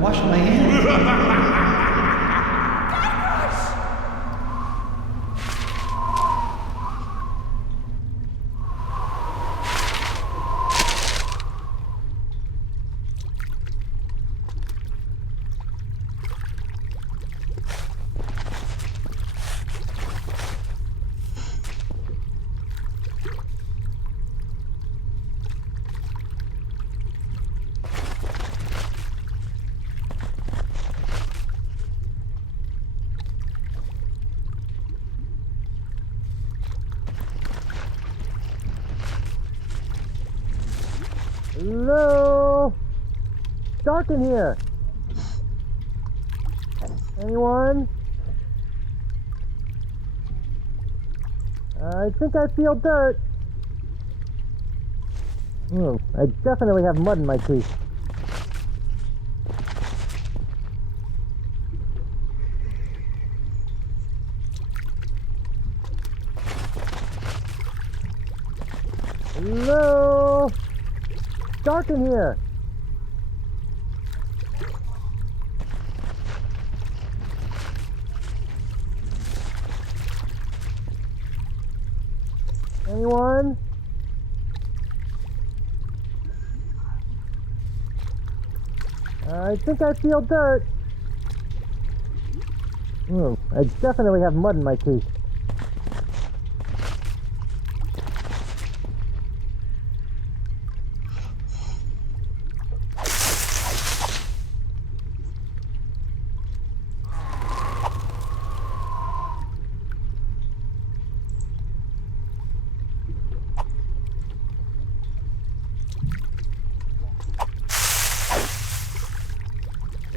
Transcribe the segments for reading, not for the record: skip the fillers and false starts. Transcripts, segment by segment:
washing my hands. Hello? It's dark in here. Anyone? I think I feel dirt. I definitely have mud in my teeth. Hello? It's dark in here. Anyone? I think I feel dirt. I definitely have mud in my teeth.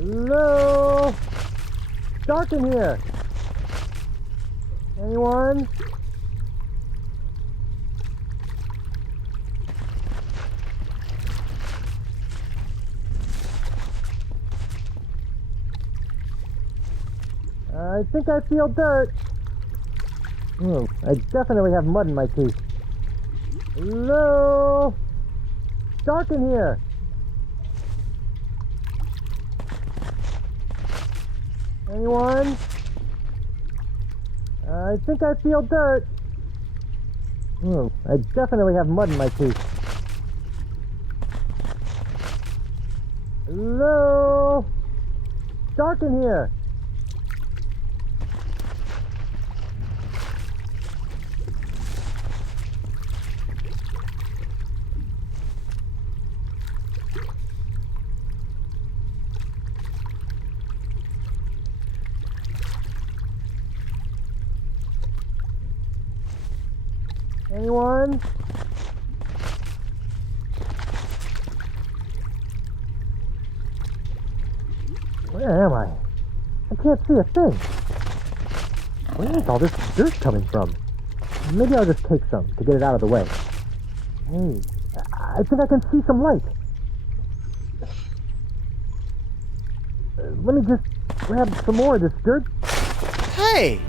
Hello? It's dark in here. Anyone? I think I feel dirt. I definitely have mud in my teeth. Hello? It's dark in here. Anyone? I think I feel dirt. I definitely have mud in my teeth. Hello? It's dark in here. Anyone? Where am I? I can't see a thing. Where is all this dirt coming from? Maybe I'll just take some to get it out of the way. Hey, I think I can see some light. Let me just grab some more of this dirt. Hey!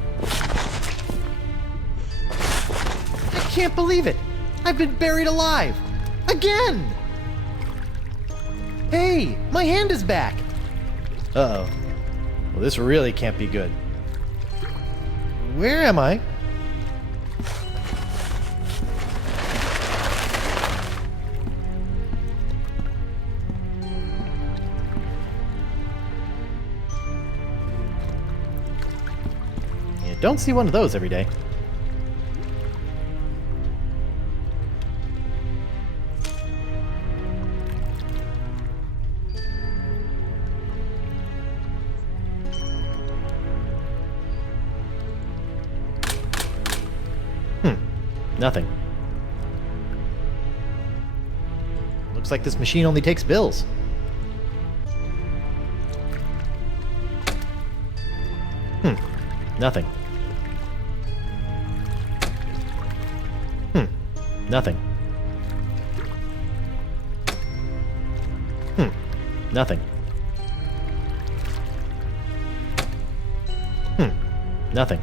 I can't believe it! I've been buried alive! Again! Hey! My hand is back! Uh-oh. Well, this really can't be good. Where am I? You don't see one of those every day. Nothing. Looks like this machine only takes bills. Nothing. Nothing. Nothing. Nothing.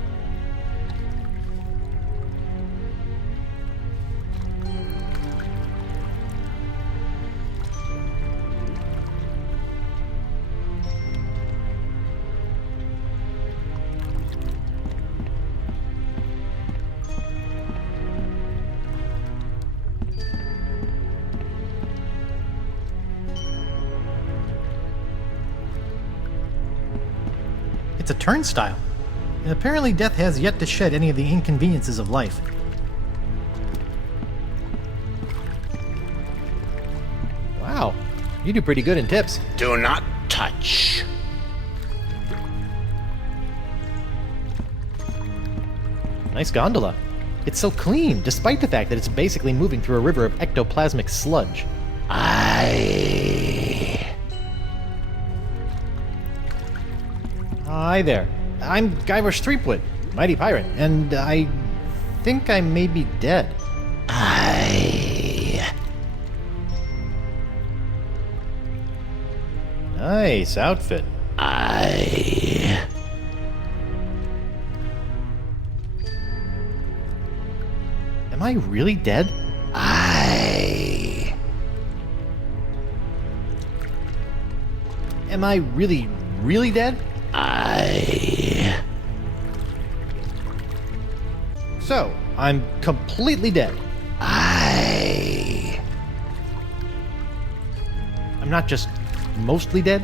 a turnstile. Apparently death has yet to shed any of the inconveniences of life. Wow, you do pretty good in tips. Do not touch. Nice gondola. It's so clean, despite the fact that it's basically moving through a river of ectoplasmic sludge. Hi there. I'm Guybrush Threepwood, mighty pirate, and I think I may be dead. Nice outfit. Am I really dead? Am I really, really dead? So, I'm completely dead. I'm not just mostly dead?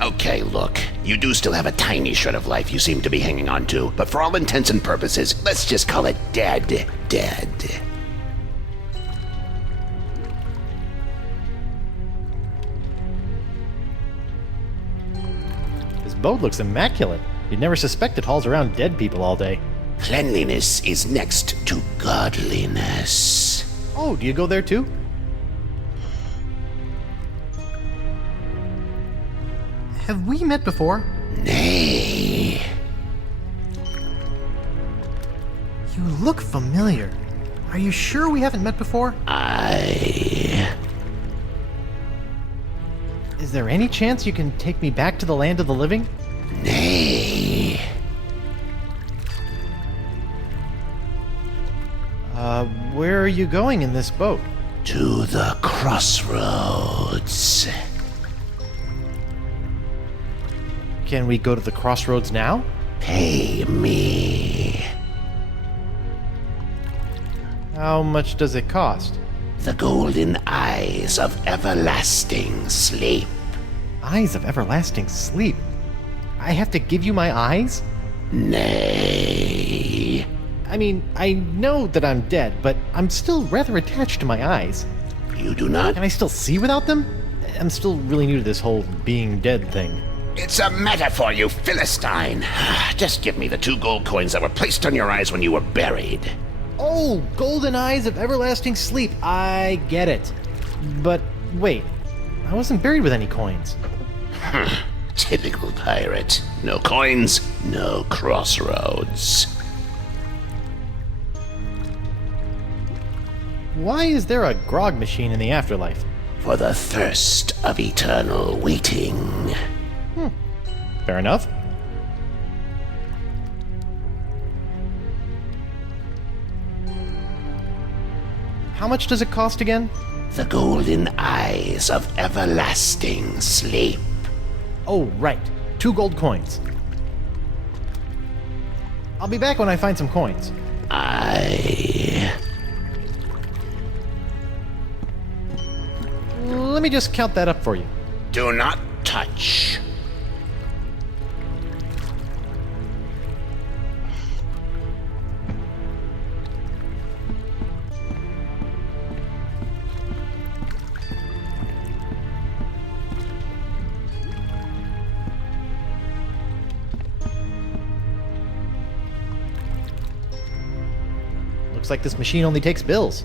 Okay, look. You do still have a tiny shred of life you seem to be hanging on to, but for all intents and purposes, let's just call it dead. This boat looks immaculate. You'd never suspect it hauls around dead people all day. Cleanliness is next to godliness. Oh, do you go there too? Have we met before? Nay. You look familiar. Are you sure we haven't met before? Is there any chance you can take me back to the land of the living? Nay. Where are you going in this boat? To the crossroads. Can we go to the crossroads now? Pay me. How much does it cost? The golden eyes of everlasting sleep. Eyes of everlasting sleep? I have to give you my eyes? Nay. I mean, I know that I'm dead, but I'm still rather attached to my eyes. You do not? Can I still see without them? I'm still really new to this whole being dead thing. It's a metaphor, you Philistine. Just give me the 2 gold coins that were placed on your eyes when you were buried. Oh, golden eyes of everlasting sleep. I get it. But wait, I wasn't buried with any coins. Typical pirate. No coins, no crossroads. Why is there a grog machine in the afterlife? For the thirst of eternal waiting. Fair enough. How much does it cost again? The golden eyes of everlasting sleep. Oh, right. 2 gold coins. I'll be back when I find some coins. Let me just count that up for you. Do not touch. Looks like this machine only takes bills.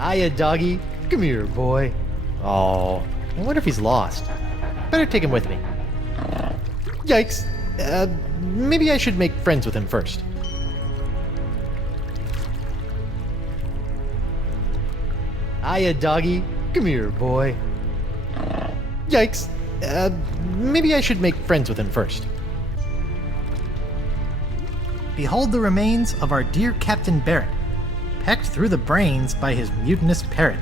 Hiya, doggy. Come here, boy. Oh, I wonder if he's lost. Better take him with me. Yikes. Maybe I should make friends with him first. Hiya, doggy. Come here, boy. Yikes. Maybe I should make friends with him first. Behold the remains of our dear Captain Barrett, pecked through the brains by his mutinous parrot.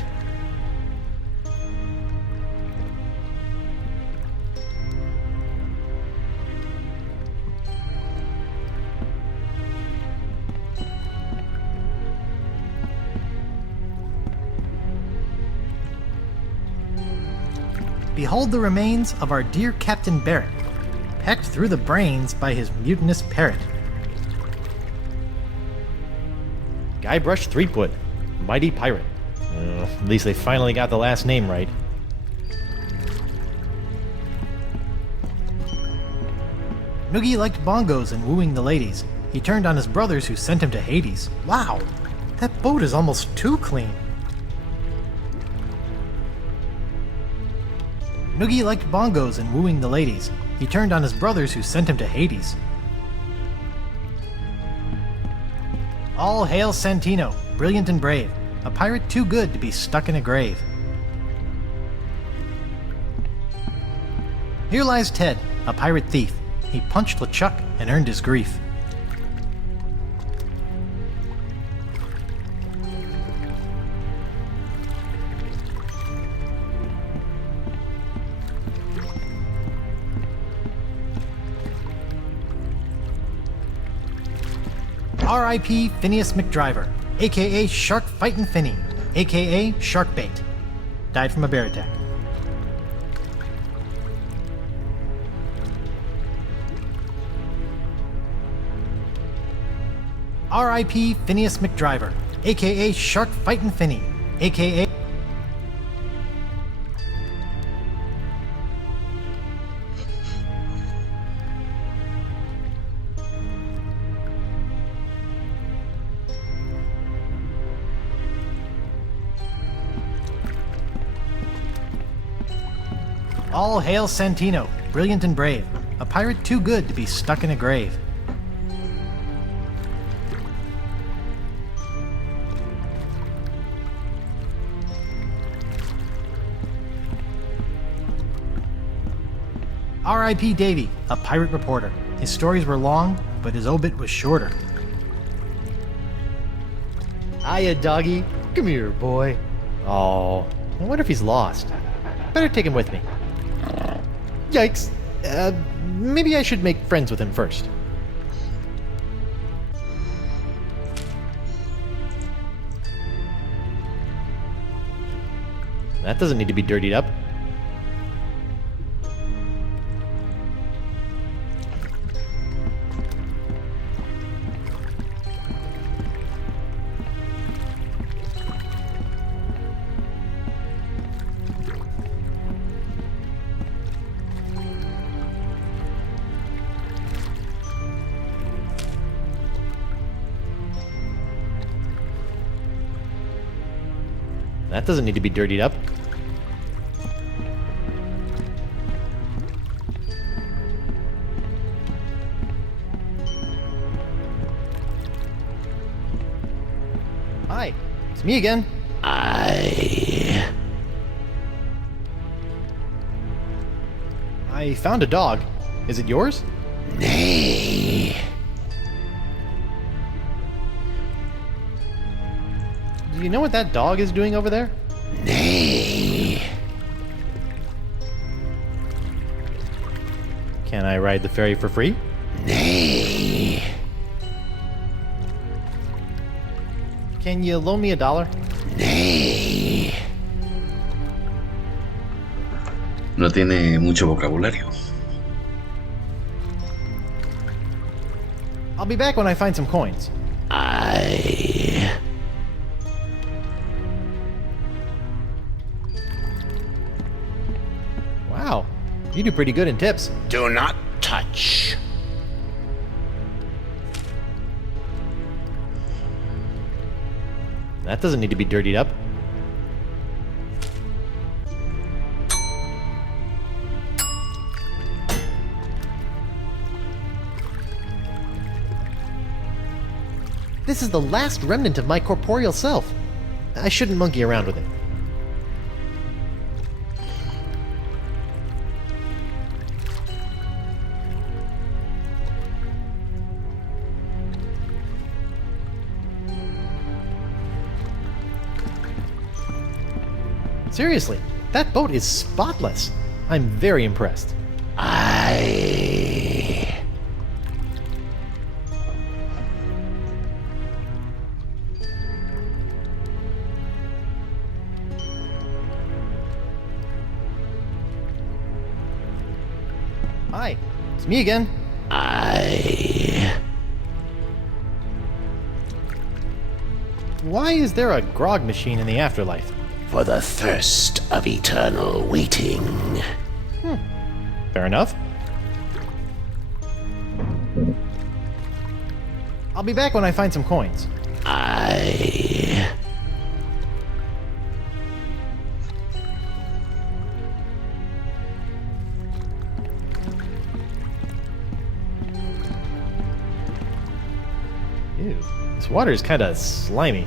Behold the remains of our dear Captain Barrett, pecked through the brains by his mutinous parrot. Guybrush Threepwood, mighty pirate. At least they finally got the last name right. Noogie liked bongos and wooing the ladies. He turned on his brothers who sent him to Hades. Wow, that boat is almost too clean. Noogie liked bongos and wooing the ladies. He turned on his brothers who sent him to Hades. All hail Santino, brilliant and brave, a pirate too good to be stuck in a grave. Here lies Ted, a pirate thief. He punched LeChuck and earned his grief. R.I.P. Phineas McDriver, aka Shark Fightin' Finny, aka Sharkbait. Died from a bear attack. R.I.P. Phineas McDriver, aka Shark Fightin' Finny, aka All hail Santino, brilliant and brave, a pirate too good to be stuck in a grave. R.I.P. Davy, a pirate reporter. His stories were long, but his obit was shorter. Hiya, doggy. Come here, boy. Oh, I wonder if he's lost. Better take him with me. Yikes. Maybe I should make friends with him first. That doesn't need to be dirtied up. That doesn't need to be dirtied up. Hi, it's me again. I found a dog. Is it yours? Nay. Do you know what that dog is doing over there? Nay. Can I ride the ferry for free? Nay. Can you loan me $1? Nay. No tiene mucho vocabulario. I'll be back when I find some coins. Wow, you do pretty good in tips. Do not touch. That doesn't need to be dirtied up. This is the last remnant of my corporeal self. I shouldn't monkey around with it. Seriously, that boat is spotless. I'm very impressed. Hi, it's me again. Why is there a grog machine in the afterlife? For the thirst of eternal waiting. Fair enough. I'll be back when I find some coins. Ew, this water is kind of slimy.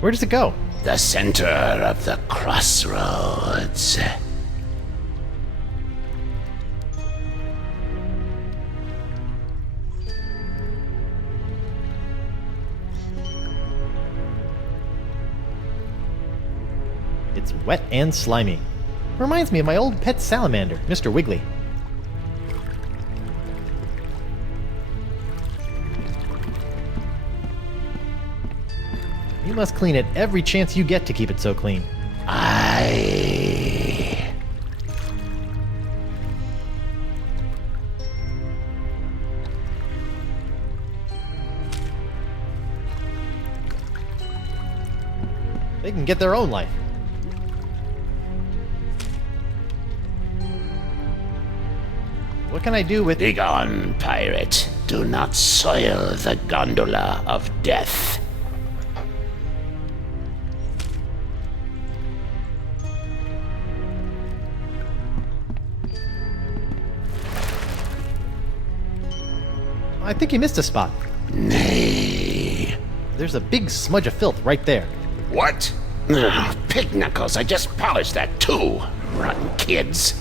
Where does it go? The center of the crossroads. It's wet and slimy. Reminds me of my old pet salamander, Mr. Wiggly. You must clean it every chance you get to keep it so clean. They can get their own life. What can I do with... Begone, pirate. Do not soil the gondola of death. I think you missed a spot. Nay. There's a big smudge of filth right there. What? Ugh, pig knuckles, I just polished that too. Rotten kids.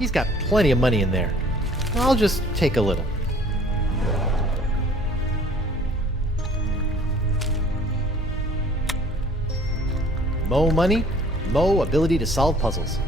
He's got plenty of money in there. I'll just take a little. Mo money, Mo ability to solve puzzles.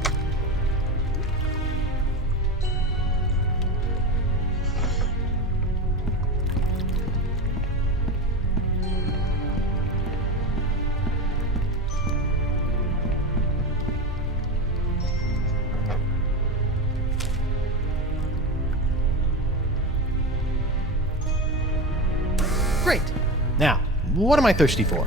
Great! Now, what am I thirsty for?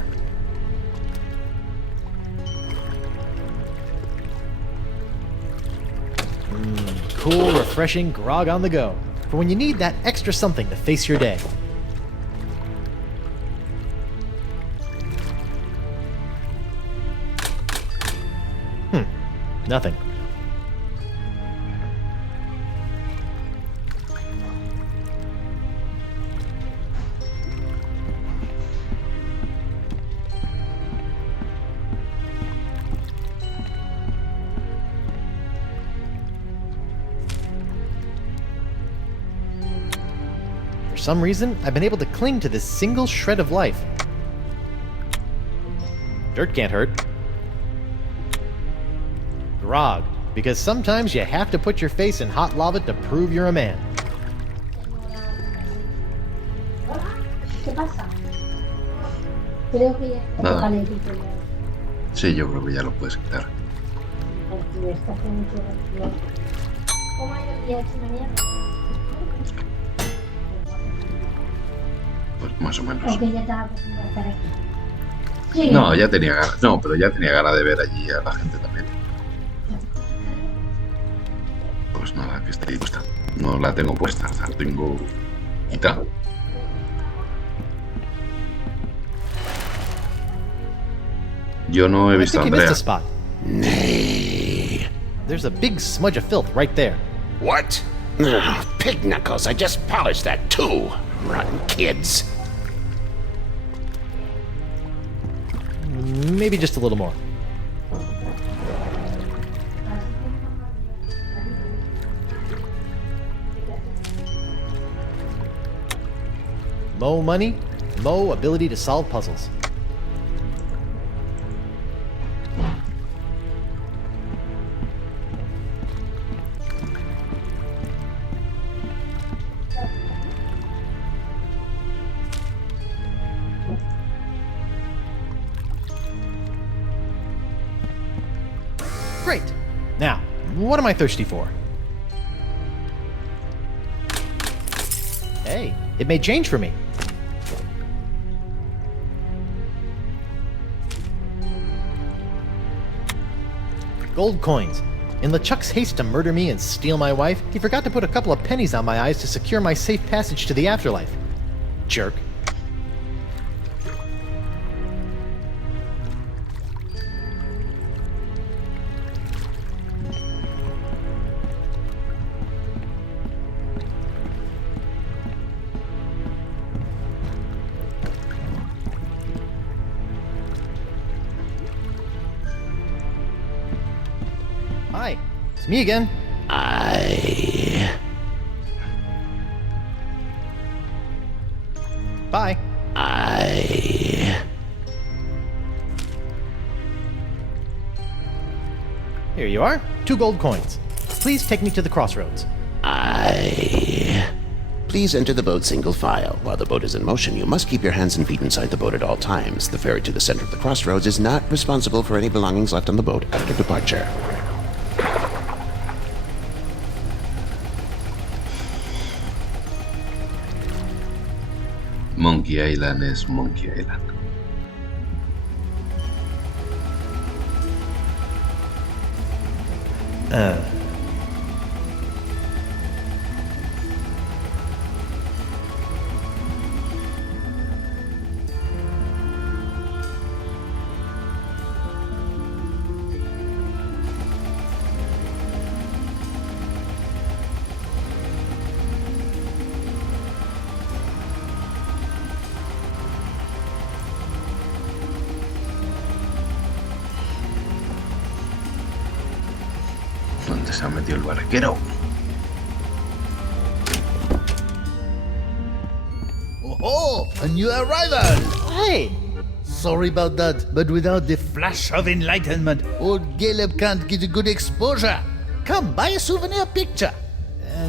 Cool, refreshing grog on the go. For when you need that extra something to face your day. Nothing. For some reason, I've been able to cling to this single shred of life. Dirt can't hurt. Grog, because sometimes you have to put your face in hot lava to prove you're a man. ¿Qué pasa? Creo que ya está Nada. calentito ya. Sí, yo creo que ya lo puedes quitar. Porque está haciendo mucho frío. ¿Cómo ha ido el día de mañana? Pues más o menos. Aunque ya estaba acostumbrado a estar aquí. Sí. No, ya tenía ganas. No, pero ya tenía ganas de ver allí a la gente también. Pues nada, que esté ahí puesta. No la tengo puesta, la tengo quitada. Yo no he I visto a think you missed Andrea. a spot. Nay. There's a big smudge of filth right there. What? Ugh, pig knuckles, I just polished that too. Rotten kids. Maybe just a little more. Mo money, Mo ability to solve puzzles. Great. Now, what am I thirsty for? Hey, it made change for me. Gold coins. In LeChuck's haste to murder me and steal my wife, he forgot to put a couple of pennies on my eyes to secure my safe passage to the afterlife. Jerk. Hi, it's me again. Bye. Here you are. 2 gold coins. Please take me to the crossroads. Please enter the boat single file. While the boat is in motion, you must keep your hands and feet inside the boat at all times. The ferry to the center of the crossroads is not responsible for any belongings left on the boat after departure. Monkey Island es Monkey Island. ¿Dónde se ha metido el barquero? Oh, a new arrival! Hey! Sorry about that, but without the flash of enlightenment, old Caleb can't get a good exposure. Come, buy a souvenir picture.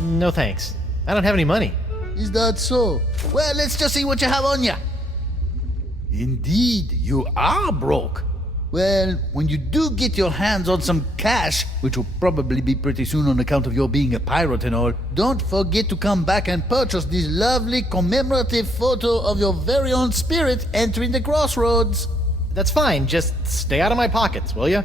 No thanks. I don't have any money. Is that so? Well, let's just see what you have on you. Indeed, you are broke. Well, when you do get your hands on some cash, which will probably be pretty soon on account of your being a pirate and all, don't forget to come back and purchase this lovely commemorative photo of your very own spirit entering the crossroads. That's fine. Just stay out of my pockets, will you?